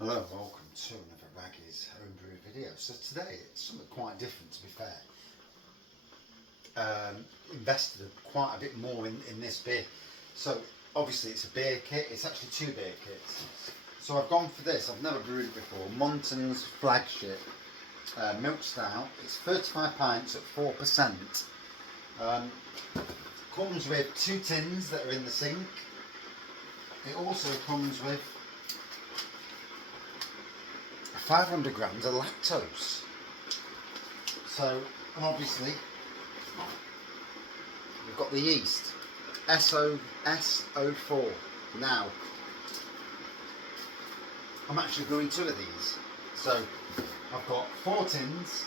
Hello, welcome to another Raggy's homebrew video. So today it's something quite different, to be fair. Invested quite a bit more in this beer. So obviously it's a beer kit, it's actually two beer kits. So I've gone for this, I've never brewed it before, Muntons Flagship Milk Stout. It's 35 pints at 4%. Comes with 2 tins that are in the sink. It also comes with 500 grams of lactose. So, and obviously, we've got the yeast, SO4. Now, I'm actually brewing 2 of these. So, I've got 4 tins,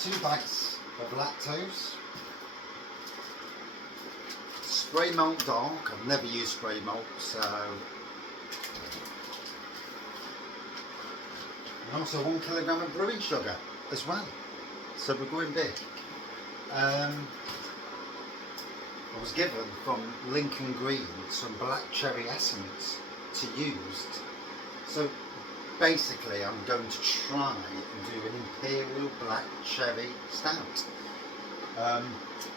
2 bags of lactose, spray malt dark. I've never used spray malt, so. And also 1 kilogram of brewing sugar as well. So we're going big. I was given from Lincoln Green some black cherry essence to use. So basically I'm going to try and do an Imperial black cherry stout.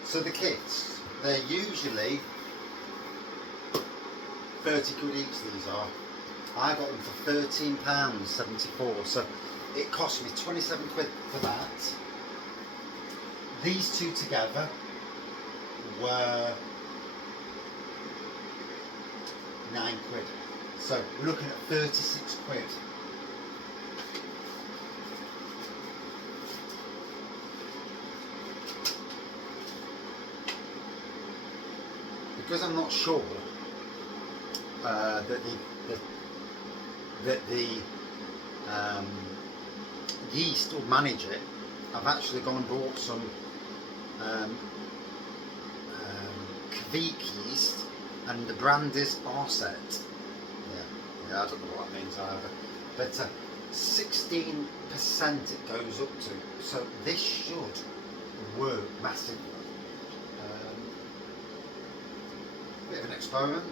So the kits, they're usually 30 quid each, these are. I got them for £13.74, so it cost me 27 quid for that. These 2 together were 9 quid, so we're looking at 36 quid. Because I'm not sure that the yeast will manage it, I've actually gone and bought some Kvik yeast, and the brand is Arset. Yeah, I don't know what that means either. But 16% it goes up to, so this should work massively. Bit of an experiment.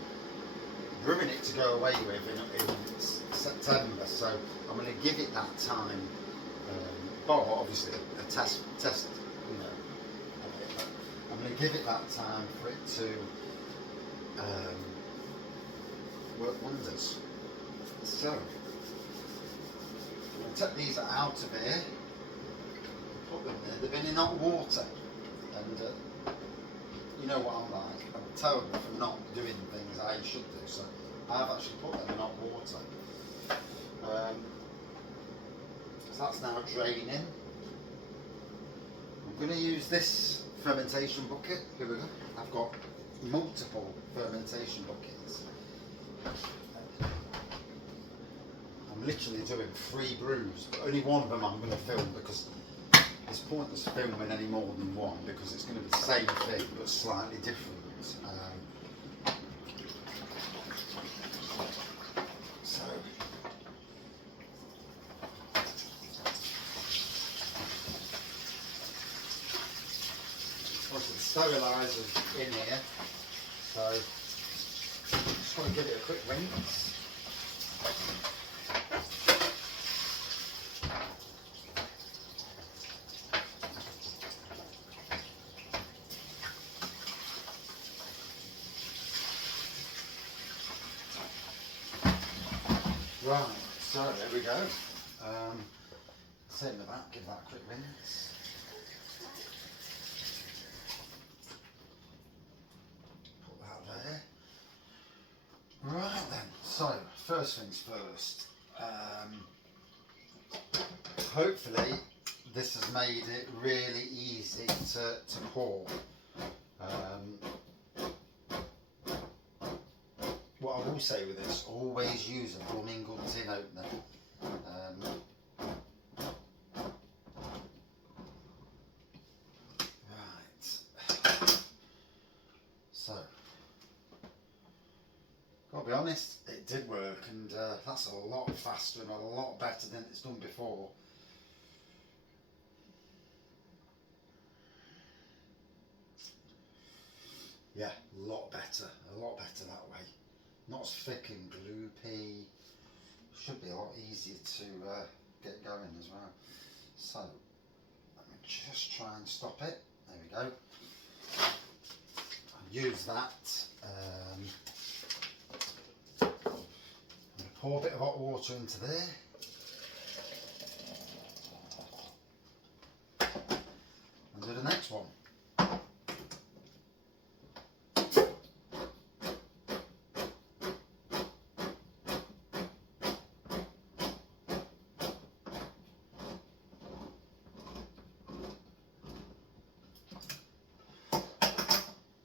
Brewing it to go away with in September, so I'm going to give it that time. Well, obviously a test, you know. I'm going to give it that time for it to work wonders. So I'll take these out of here, put them there. They've been in hot water, and you know what I'm like. I'm terrible for not doing things I should do, so I've actually put them in hot water. So that's now draining. I'm going to use this fermentation bucket. Here we go. I've got multiple fermentation buckets. I'm literally doing 3 brews, but only one of them I'm going to film because it's pointless filming any more than one because it's going to be the same thing but slightly different. Steriliser's in here, so just want to give it a quick rinse. Right, so there we go. Same with that, give that a quick rinse. Right then, so first things first, hopefully this has made it really easy to pour. What I will say with this, always use a Brewing tin opener. Right, so I'll be honest, it did work, and that's a lot faster and a lot better than it's done before. Yeah, a lot better that way. Not as thick and gloopy. should be a lot easier to get going as well. So let me just try and stop it. There we go. I'll use that. I'm going to pour a bit of hot water into there. And do the next one.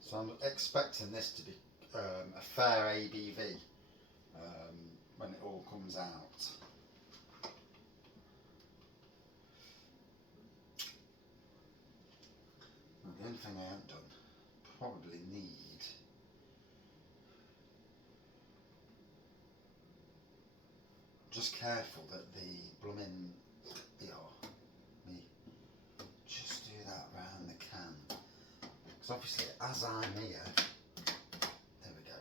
So I'm expecting this to be a fair ABV when it all comes out. Now, the only thing I haven't done, probably need just careful that the blooming, me just do that round the can. Because obviously, as I'm here, there we go.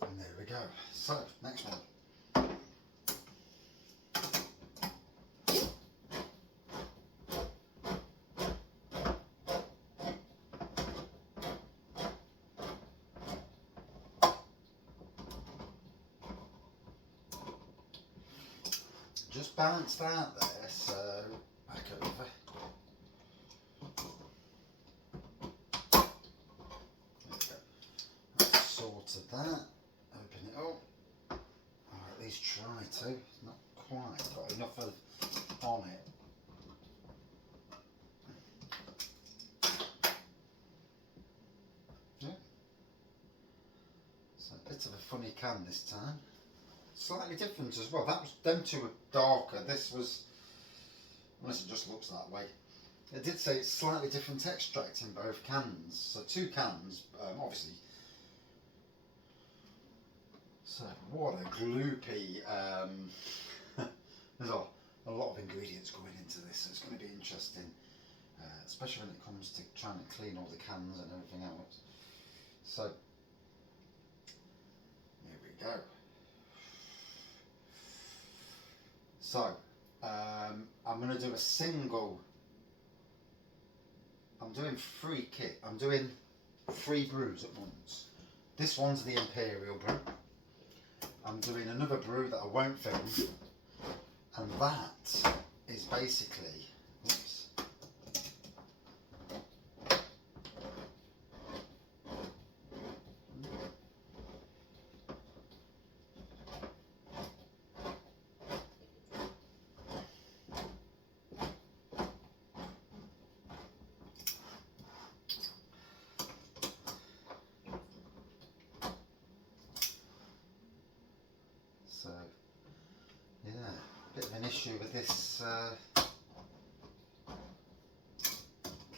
And there we go. So, next one. Just balanced out there, so back over. There we go. That's sorted that. Open it up. Or at least try to. It's not quite got enough of on it. Yeah. So a bit of a funny can this time. Slightly different as well. That was, them two were darker. This was, unless it just looks that way. It did say it's slightly different extract in both cans. So 2 cans, obviously. So what a gloopy. There's a lot of ingredients going into this, so it's going to be interesting, especially when it comes to trying to clean all the cans and everything else. So here we go. So I'm going to do a single. I'm doing 3 kit. I'm doing 3 brews at once. This one's the Imperial brew. I'm doing another brew that I won't film, and that is basically, oops. So, yeah, a bit of an issue with this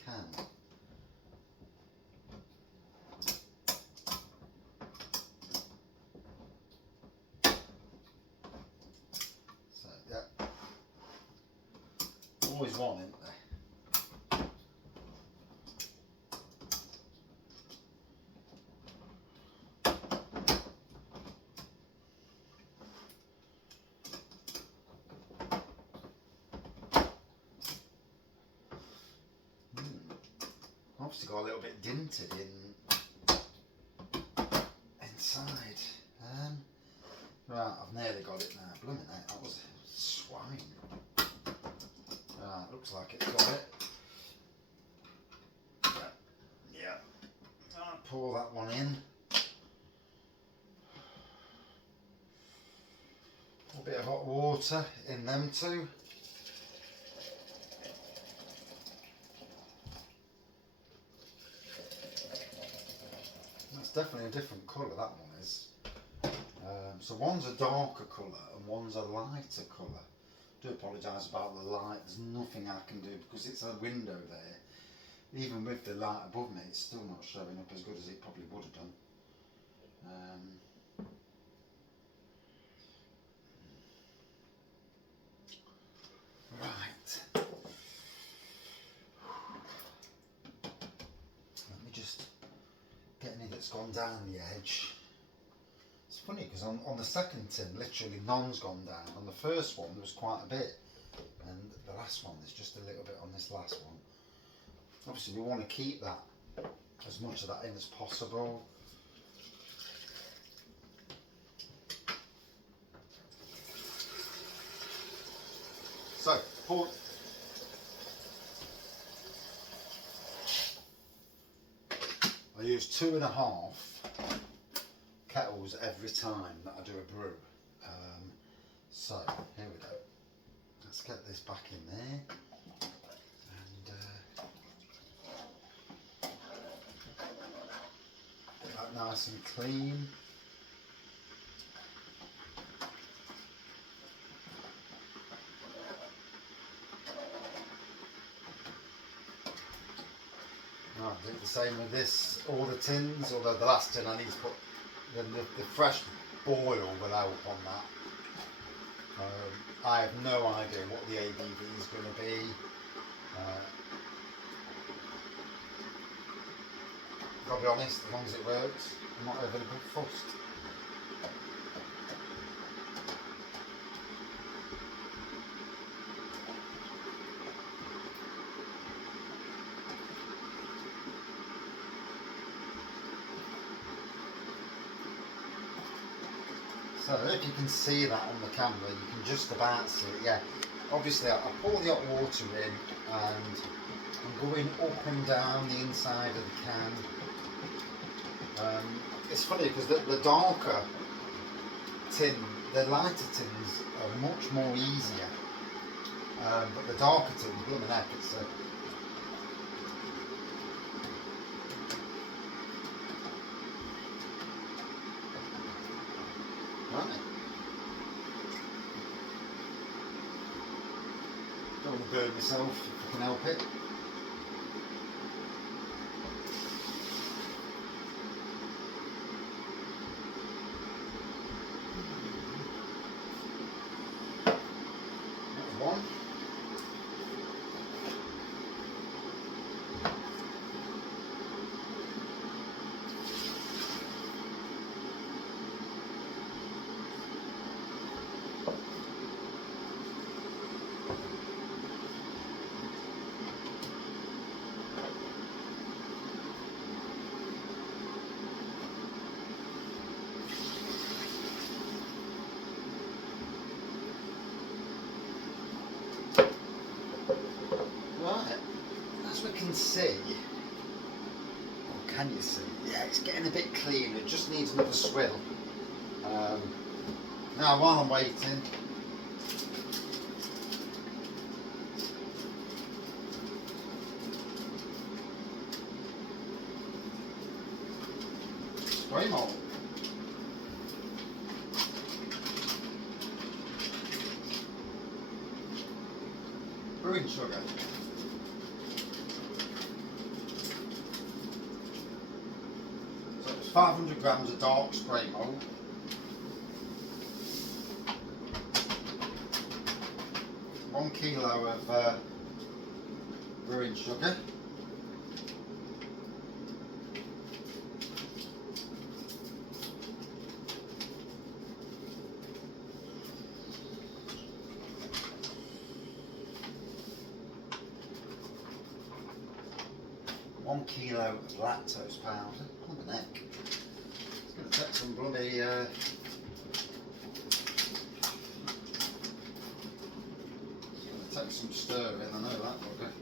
can. So, yeah, always one, isn't there? Obviously got a little bit dinted inside. Right, I've nearly got it now. Blooming heck, that was swine. Right, looks like it's got it. Yeah. I'll pour that one in. A bit of hot water in them too. That's definitely a different colour, that one is. So one's a darker colour and one's a lighter colour. do apologise about the light. There's nothing I can do because it's a window there. Even with the light above me, it's still not showing up as good as it probably would have done. Right. Let me just get any that's gone down the edge. It's funny because on the second tin, literally none's gone down. On the first one, there was quite a bit. And the last one, there's just a little bit on this last one. Obviously, we want to keep that, as much of that in as possible. So, I use 2.5 kettles every time that I do a brew. So, here we go. Let's get this back in there. And get that nice and clean. Right, do the same with this, all the tins, although the last tin I need to put the fresh boil will help on that. I have no idea what the ABV is going to be. I'll be honest, as long as it works, I'm not overly fussed. So if you can see that on the camera, you can just about see it. Yeah, obviously I pour the hot water in and I'm going up and down the inside of the can. It's funny because the darker tin, the lighter tins are much more easier, but the darker tin, blooming heck, it's right. Don't want to burn myself if I can help it. One. Right, as we can see, or can you see? Yeah, it's getting a bit cleaner, it just needs another swill. Now while I'm waiting, spray malt. Brewing sugar. So it's 500 grams of dark spray malt. 1 kilo of brewing sugar. One kilo of lactose powder. Oh, the neck. It's going to take some bloody. It's going to take some stirring. I know that, okay.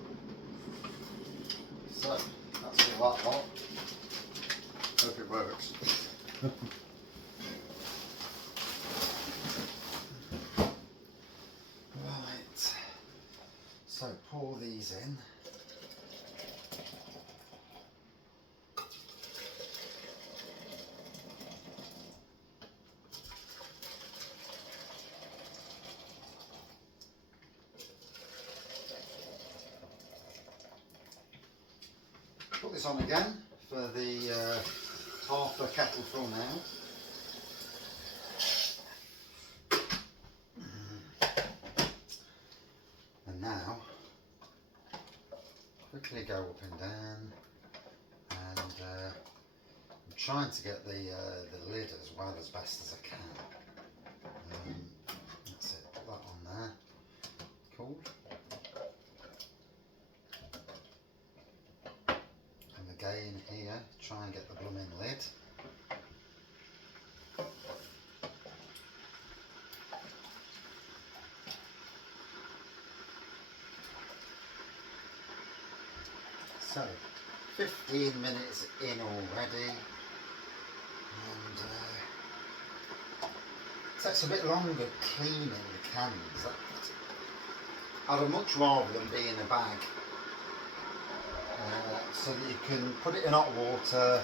So that's all that lot. Hope it works. Right. So pour these in. Put this on again for the half a kettle full now. And now, quickly go up and down, and I'm trying to get the lid as well as best as I can. That's it, put that on there. Cool. And again here, try and get the blooming lid. So, 15 minutes in already, and it takes a bit longer cleaning the cans. I'd much rather them be in a bag, so that you can put it in hot water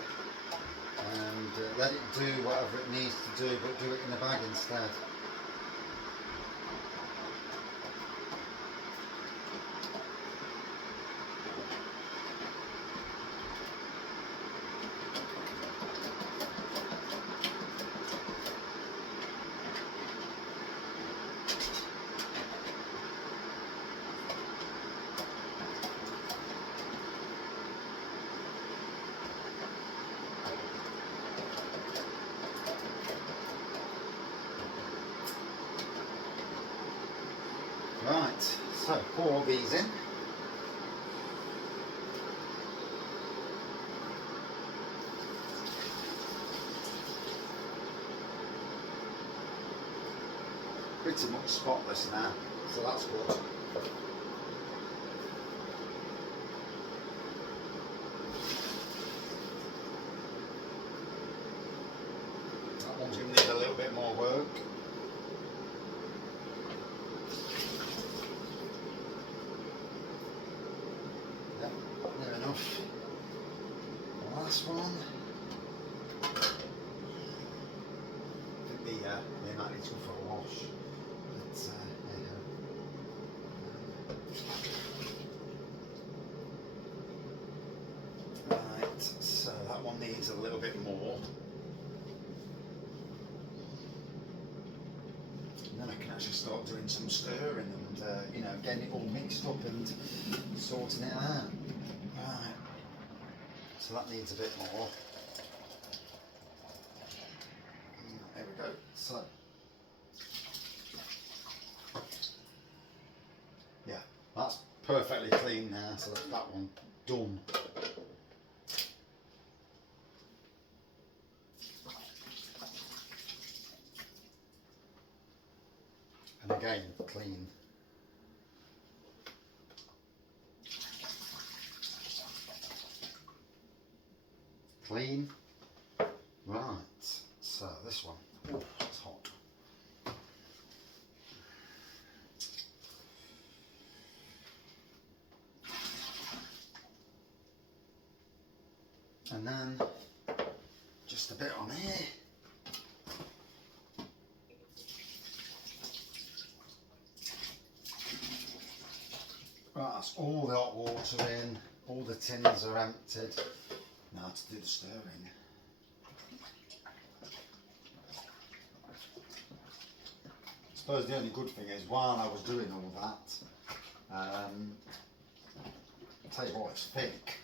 and let it do whatever it needs to do, but do it in a bag instead. Right, so pour these in. Pretty much spotless now, so that's good. That one's going to need a little bit more work. Near enough. The last one. I think they might need to go for a wash. But right, so that one needs a little bit more. And then I can actually start doing some stirring and you know, getting it all mixed up and sorting it out. Right, so that needs a bit more. There we go. So, yeah, that's perfectly clean now, so that's that one done. And again, clean. Clean. Right, so this one, oh, it's hot. And then just a bit on here. Right, that's all the hot water in, all the tins are emptied. Now to do the stirring. I suppose the only good thing is, while I was doing all that, I'll tell you what, it's thick.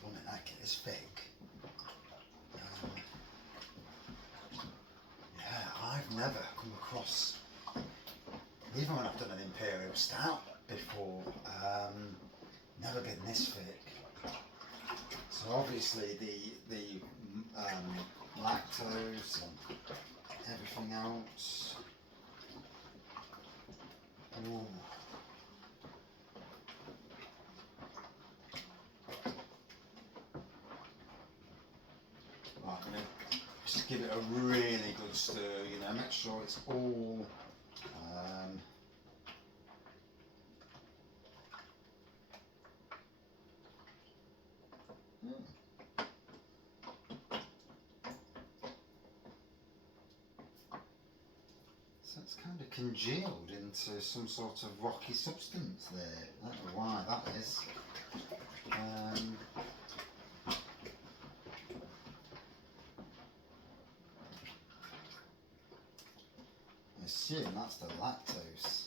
Blimey, that is thick. Yeah, I've never come across, even when I've done an Imperial Stout before, never been this thick. So obviously the lactose and everything else. Ooh. Right, I'm going to just give it a really good stir, you know, make sure it's all So it's kind of congealed into some sort of rocky substance there. I don't know why that is. I assume that's the lactose.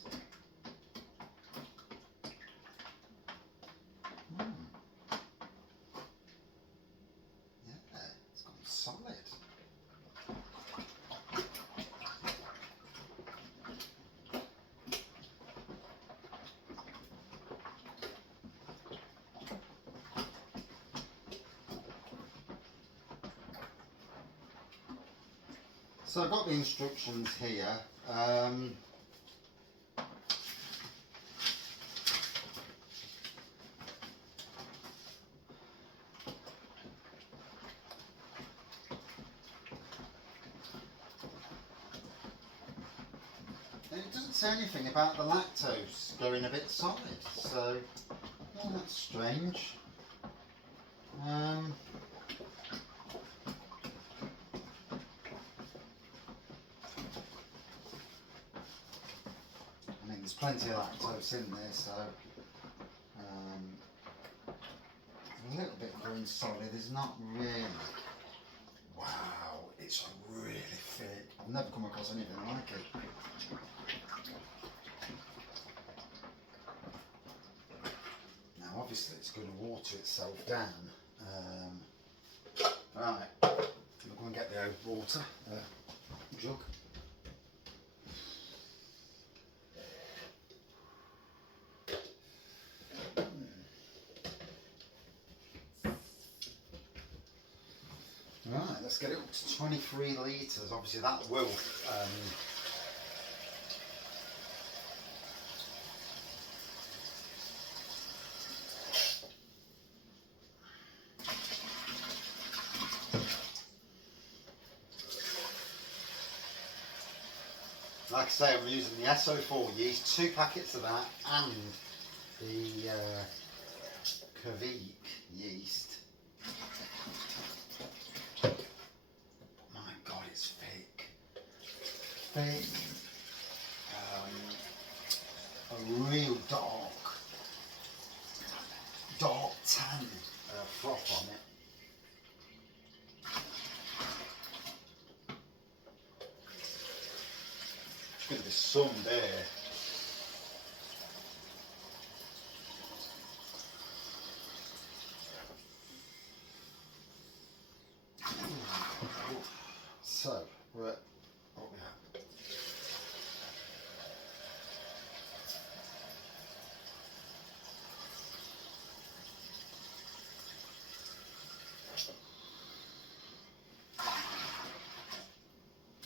Yeah, it's gone solid. So I've got the instructions here. And it doesn't say anything about the lactose going a bit solid, so oh, that's strange. I mean, there's plenty of lactose in there, so a little bit going solid is not really. Wow, it's really thick. I've never come across anything like it. Now, obviously, it's going to water itself down. Right, we're going to get the water jug. Right, let's get it up to 23 litres. Obviously that will like I say, I'm using the SO4 yeast, 2 packets of that, and the Kveik yeast. My God, it's thick. Thick. A real dark tan froth on it. There's going to be some there. So, we're at what we have.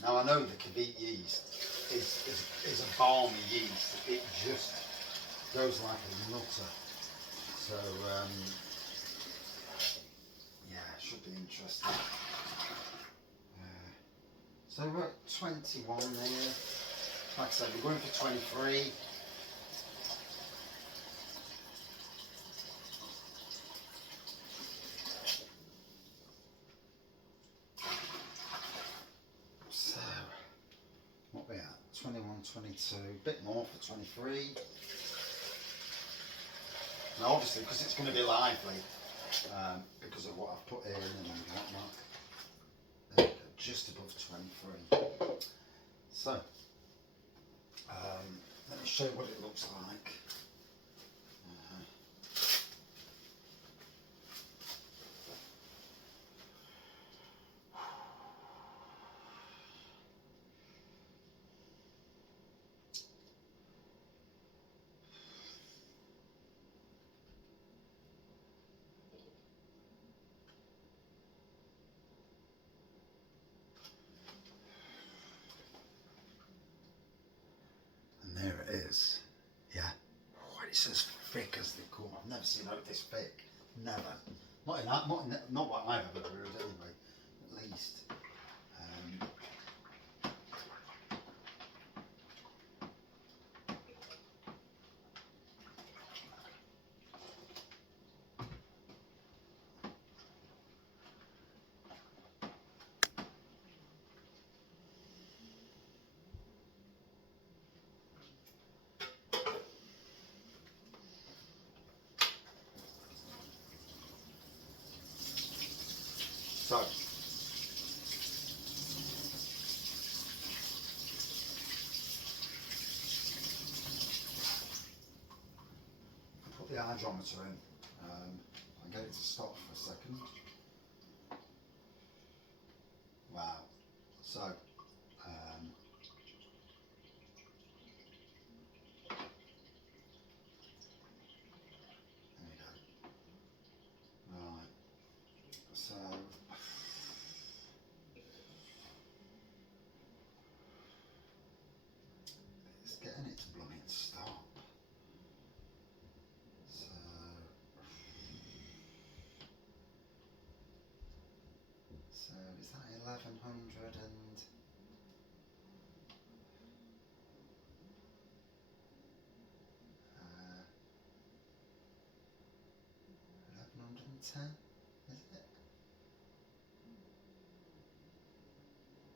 Now I know the Kveik yeast is a balmy yeast. It just goes like a nutter. So yeah, it should be interesting. So we're at 21 there. Like I said, we're going for 23. So, what we at? 21, 22, a bit more for 23. Now obviously, because it's going to be lively, because of what I've put in and whatnot, there we go, just above 23. So, let me show you what it looks like. And there it is. Yeah. Oh, it's as thick as they come. I've never seen it this thick. Never. Not in that. Not what I've ever brewed anyway. At least. So, put the hydrometer in. I'll get it to stop for a second. Wow. So, there we go. Right. So, it's getting it to blooming stop. So, is that 1100 and 1110? Is it?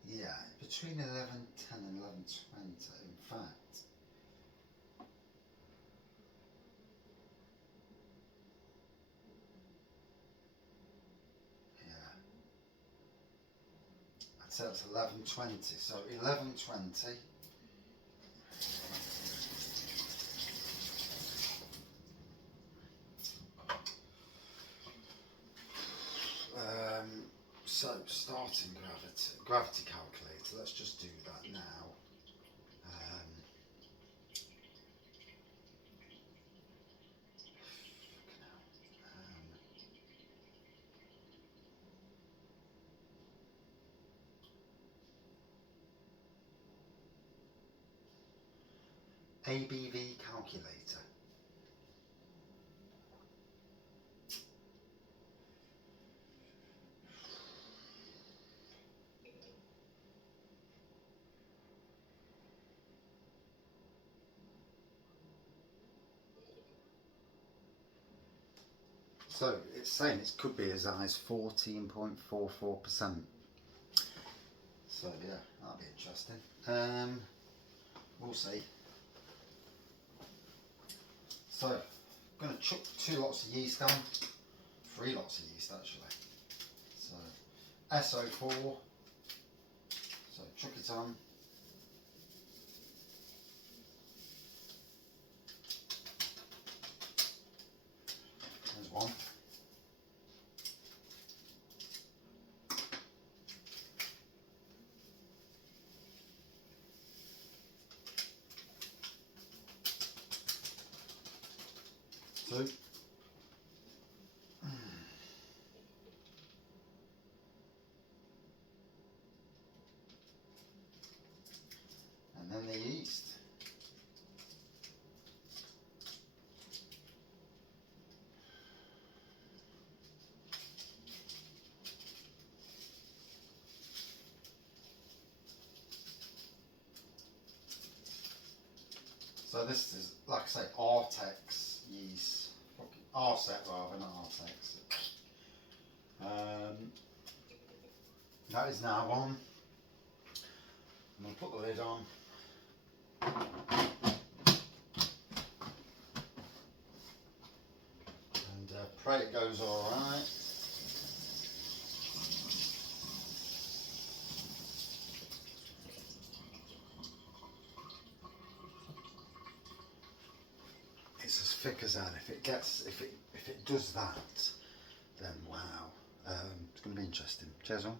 Yeah, between 1110 and 1120, in fact. Yeah. I'd say it's 1120, so 1120. So starting gravity calculator, let's just do that now. ABV calculator. So it's saying it could be as high as 14.44%. So yeah, that'll be interesting. We'll see. So I'm going to chuck 2 lots of yeast on, 3 lots of yeast actually. So SO4. So chuck it on. There's one. Two. And then the yeast. So this is, like I say, Artex yeast. Arset rather than Artex. That is now on. I'm going to put the lid on. And pray it goes alright. It's as thick as that. If it does that, then wow, it's going to be interesting. Cheers all.